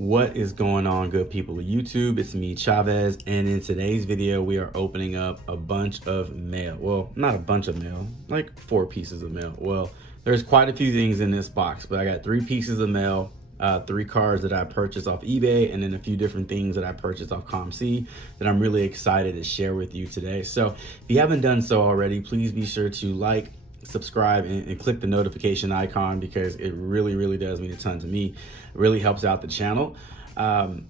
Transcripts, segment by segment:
What is going on, good people of YouTube? It's me, Chavez, and in today's video we are opening up a bunch of mail. Well, not a bunch of mail, like 4 pieces of mail. Well, there's quite a few things in this box, but I got 3 pieces of mail, 3 cards that I purchased off eBay, and then a few different things that I purchased off Comc that I'm really excited to share with you today. So if you haven't done so already, please be sure to like, subscribe, and click the notification icon, because it really does mean a ton to me. It really helps out the channel. And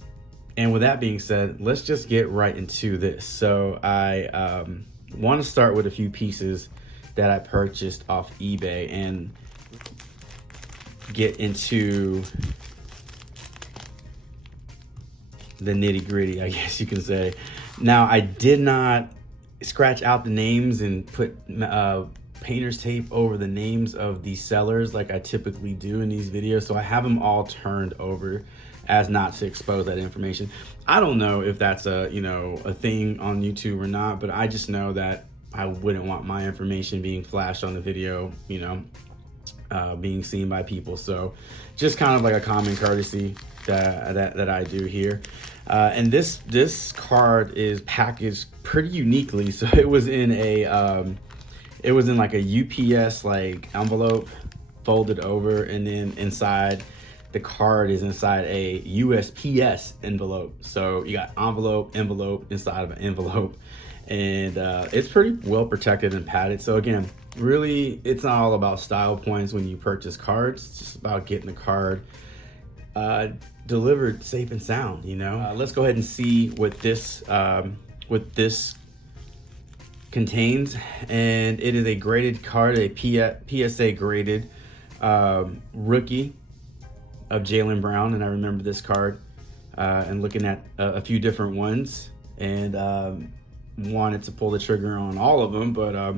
with that being said, let's just get right into this. So I want to start with a few pieces that I purchased off eBay and get into the nitty gritty, I guess you can say. Now, I did not scratch out the names and put painter's tape over the names of the sellers like I typically do in these videos, so I have them all turned over as not to expose that information. I don't know if that's a thing on YouTube or not, but I just know that I wouldn't want my information being flashed on the video, being seen by people. So just kind of like a common courtesy that I do here. And this card is packaged pretty uniquely. So it was in like a UPS like envelope folded over, and then inside the card is inside a USPS envelope. So you got envelope inside of an envelope, and it's pretty well protected and padded. So again, really, it's not all about style points when you purchase cards. It's just about getting the card delivered safe and sound. Let's go ahead and see what this contains. And it is a graded card, a PSA graded rookie of Jaylen Brown. And I remember this card and looking at a few different ones, and wanted to pull the trigger on all of them, but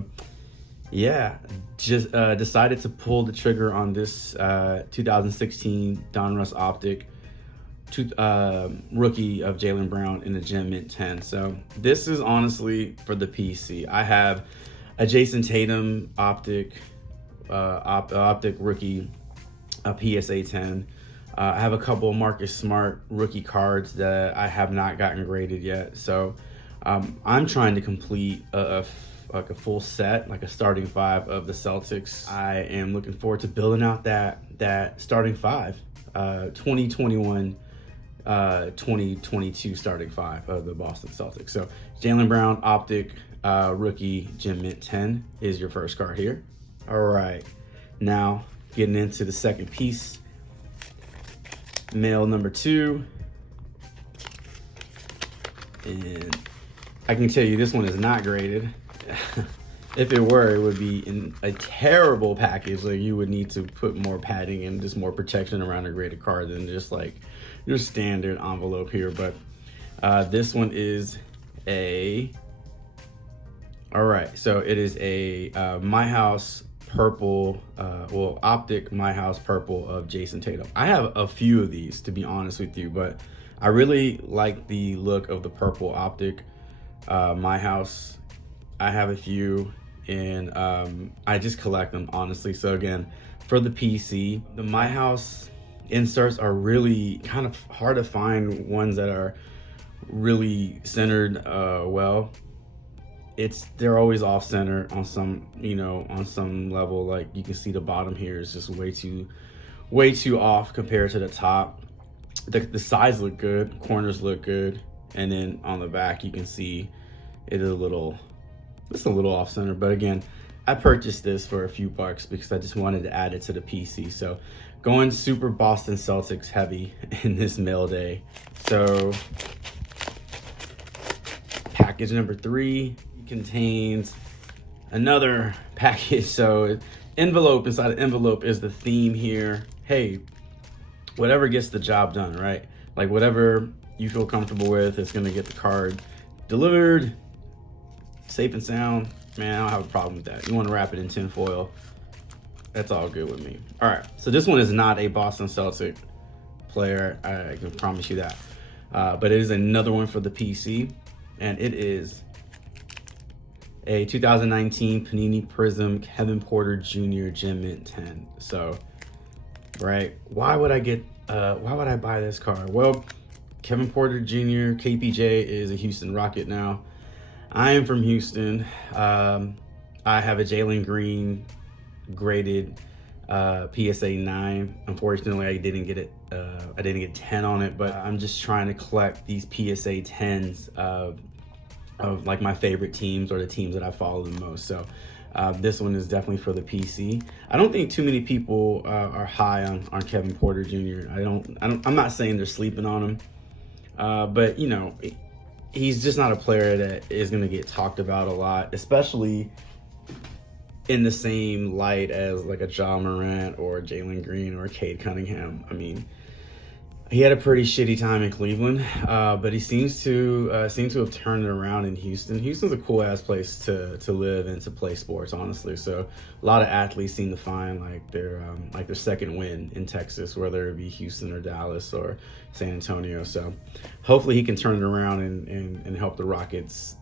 yeah, just decided to pull the trigger on this 2016 Donruss Optic rookie of Jaylen Brown in the Gem Mint 10. So this is honestly for the PC. I have a Jason Tatum optic rookie, a PSA 10. I have a couple of Marcus Smart rookie cards that I have not gotten graded yet. So I'm trying to complete a full set, like a starting 5 of the Celtics. I am looking forward to building out that starting 5, 2021 2022 starting 5 of the Boston Celtics. So Jaylen Brown optic rookie Gem Mint 10 is your first card here. All right, now getting into the second piece, mail number 2, and I can tell you this one is not graded. If it were, it would be in a terrible package. Like, you would need to put more padding and just more protection around a graded card than just like your standard envelope here. But this one is all right, so it is a My House purple, optic My House purple of Jason Tatum. I have a few of these, to be honest with you, but I really like the look of the purple optic My House. I have a few, and I just collect them, honestly. So again, for the PC, the My House inserts are really kind of hard to find ones that are really centered well. They're always off center on some level. Like, you can see the bottom here is just way too off compared to the top. The sides look good, corners look good, and then on the back you can see it is a little off center. But again, I purchased this for a few bucks because I just wanted to add it to the PC. So going super Boston Celtics heavy in this mail day. So package number 3 contains another package. So envelope inside the envelope is the theme here. Hey, whatever gets the job done, right? Like, whatever you feel comfortable with, it's gonna get the card delivered safe and sound. Man, I don't have a problem with that. You want to wrap it in tin foil, that's all good with me. All right, so this one is not a Boston Celtic player, I can promise you that, but it is another one for the PC, and it is a 2019 Panini Prism Kevin Porter Jr. Gem Mint 10. So, right, why would I get why would I buy this card? Well, Kevin Porter Jr., KPJ is a Houston Rocket now. I am from Houston. I have a Jalen Green graded PSA 9. Unfortunately, I didn't get it. I didn't get 10 on it, but I'm just trying to collect these PSA 10s of like my favorite teams or the teams that I follow the most. So this one is definitely for the PC. I don't think too many people are high on Kevin Porter Jr. I'm not saying they're sleeping on him, but you know, he's just not a player that is going to get talked about a lot, especially in the same light as like a John Morant or Jalen Green or Cade Cunningham. I mean, he had a pretty shitty time in Cleveland, but he seems to have turned it around in Houston. Houston's a cool ass place to live and to play sports, honestly. So a lot of athletes seem to find like their second win in Texas, whether it be Houston or Dallas or San Antonio. So hopefully he can turn it around and help the Rockets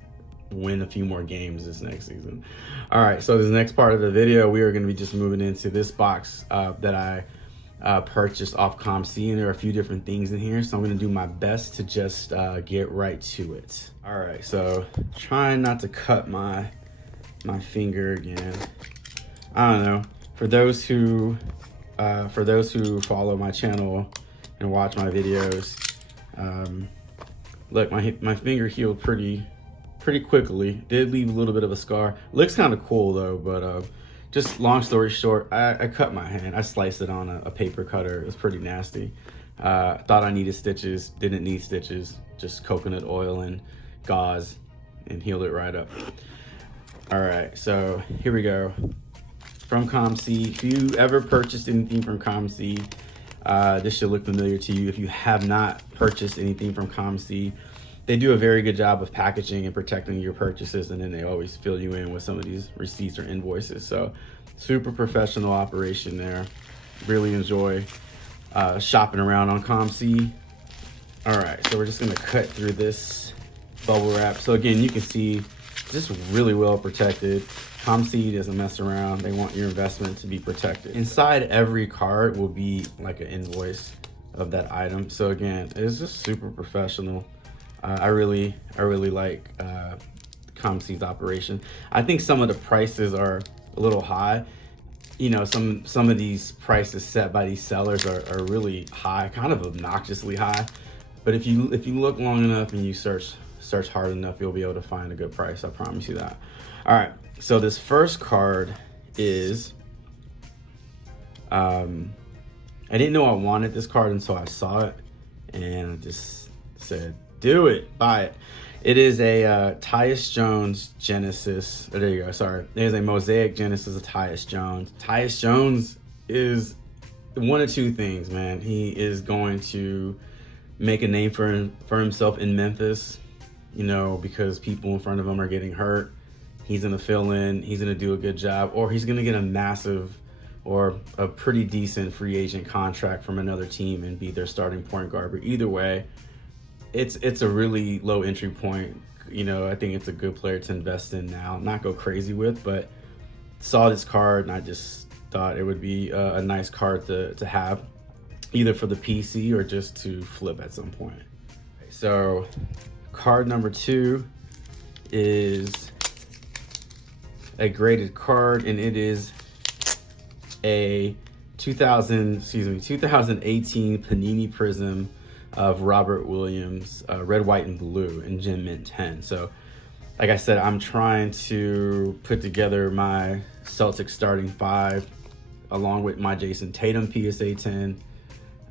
win a few more games this next season. All right, so this next part of the video, we are going to be just moving into this box that I purchased off Comc, and there are a few different things in here, so I'm going to do my best to just get right to it. All right, so trying not to cut my finger again. I don't know. For those who follow my channel and watch my videos, look, my finger healed pretty quickly. Did leave a little bit of a scar. Looks kind of cool though, but just long story short, I cut my hand. I sliced it on a paper cutter. It was pretty nasty. Thought I needed stitches, didn't need stitches. Just coconut oil and gauze and healed it right up. All right, so here we go. From Comc. If you ever purchased anything from Comc, this should look familiar to you. If you have not purchased anything from Comc, they do a very good job of packaging and protecting your purchases, and then they always fill you in with some of these receipts or invoices. So super professional operation there. Really enjoy shopping around on Comc. All right, so we're just gonna cut through this bubble wrap. So again, you can see just really well protected. Comc doesn't mess around. They want your investment to be protected. Inside every card will be like an invoice of that item. So again, it's just super professional. I really like Comc's operation. I think some of the prices are a little high. You know, some of these prices set by these sellers are really high, kind of obnoxiously high. But if you look long enough and you search hard enough, you'll be able to find a good price. I promise you that. All right, so this first card is I didn't know I wanted this card until I saw it, and I just said, do it, buy it. It is a Tyus Jones Genesis. Oh, there you go, sorry. There's a Mosaic Genesis of Tyus Jones. Tyus Jones is one of two things, man. He is going to make a name for himself in Memphis, you know, because people in front of him are getting hurt. He's gonna fill in, he's gonna do a good job, or he's gonna get a massive or a pretty decent free agent contract from another team and be their starting point guard. But either way, it's a really low entry point. You know, I think it's a good player to invest in now, not go crazy with, but saw this card and I just thought it would be a nice card to have either for the PC or just to flip at some point. So card number 2 is a graded card, and it is a 2018 Panini Prism of Robert Williams, red, white, and blue in Gem Mint 10. So like I said, I'm trying to put together my Celtics starting 5 along with my Jason Tatum PSA 10.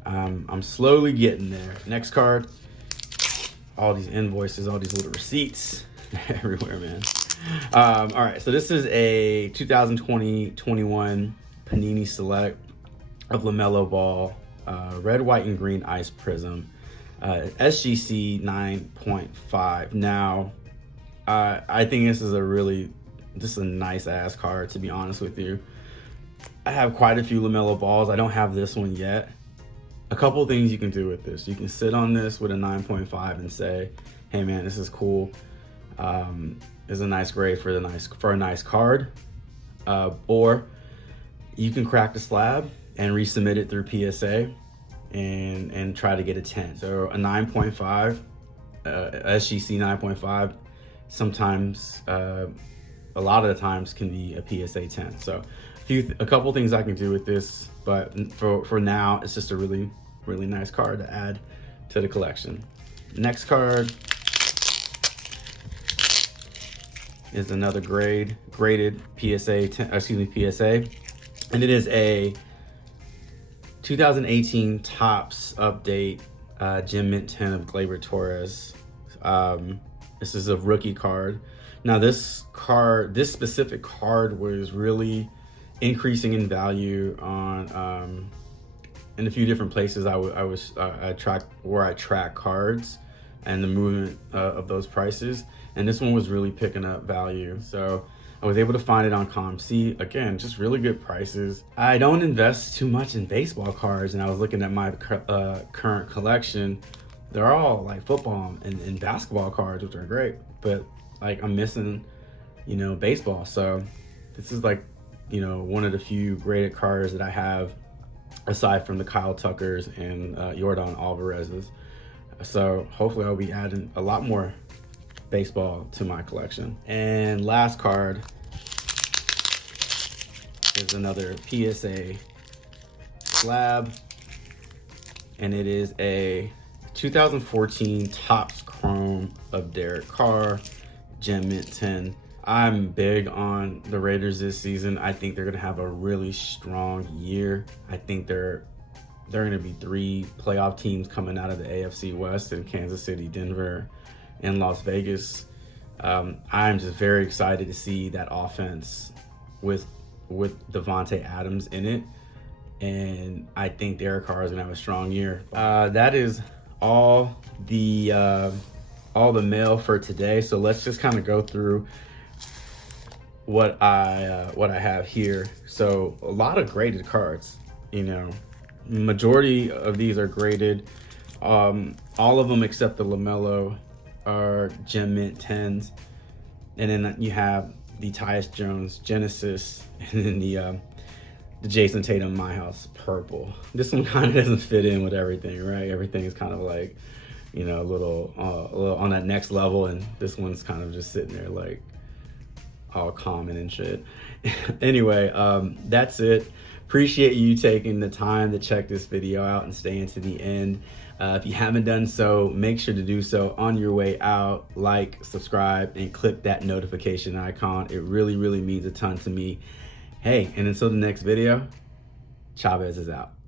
I'm slowly getting there. Next card, all these invoices, all these little receipts everywhere, man. All right, so this is a 2020-21 Panini Select of LaMelo Ball, red, white, and green ice prism, SGC 9.5. Now, I think this is a nice ass card, to be honest with you. I have quite a few LaMelo Balls. I don't have this one yet. A couple things you can do with this. You can sit on this with a 9.5 and say, hey man, this is cool. It's a nice grade for a nice card. Or you can crack the slab and resubmit it through PSA. and try to get a 10. So a 9.5, SGC 9.5, sometimes, a lot of the times can be a PSA 10. So a couple things I can do with this, but for now, it's just a really, really nice card to add to the collection. Next card is another graded PSA 10, PSA, and it is a 2018 Topps update, Gem Mint 10 of Gleyber Torres. This is a rookie card. Now this specific card was really increasing in value on in a few different places. I track cards and the movement of those prices, and this one was really picking up value. So I was able to find it on Comc. Again, just really good prices. I don't invest too much in baseball cards, and I was looking at my current collection. They're all like football and basketball cards, which are great, but like I'm missing, baseball. So this is like, one of the few graded cards that I have, aside from the Kyle Tuckers and Yordan Alvarez's. So hopefully I'll be adding a lot more baseball to my collection. And last card is another PSA slab, and it is a 2014 Topps Chrome of Derek Carr, Gem Mint 10. I'm big on the Raiders this season. I think they're gonna have a really strong year. I think they're gonna be 3 playoff teams coming out of the AFC West in Kansas City, Denver, and Las Vegas. I'm just very excited to see that offense with Devontae Adams in it, and I think Derek Carr is gonna have a strong year. That is all the mail for today. So let's just kind of go through what I have here. So a lot of graded cards. Majority of these are graded. All of them except the LaMelo are Gem Mint 10s, and then you have the Tyus Jones Genesis, and then the Jason Tatum My House purple. This one kind of doesn't fit in with everything, right? Everything is kind of like, a little on that next level, and this one's kind of just sitting there like all common and shit. Anyway, that's it. Appreciate you taking the time to check this video out and staying to the end. If you haven't done so, make sure to do so on your way out. Like, subscribe, and click that notification icon. It really, really means a ton to me. Hey, and until the next video, Chavez is out.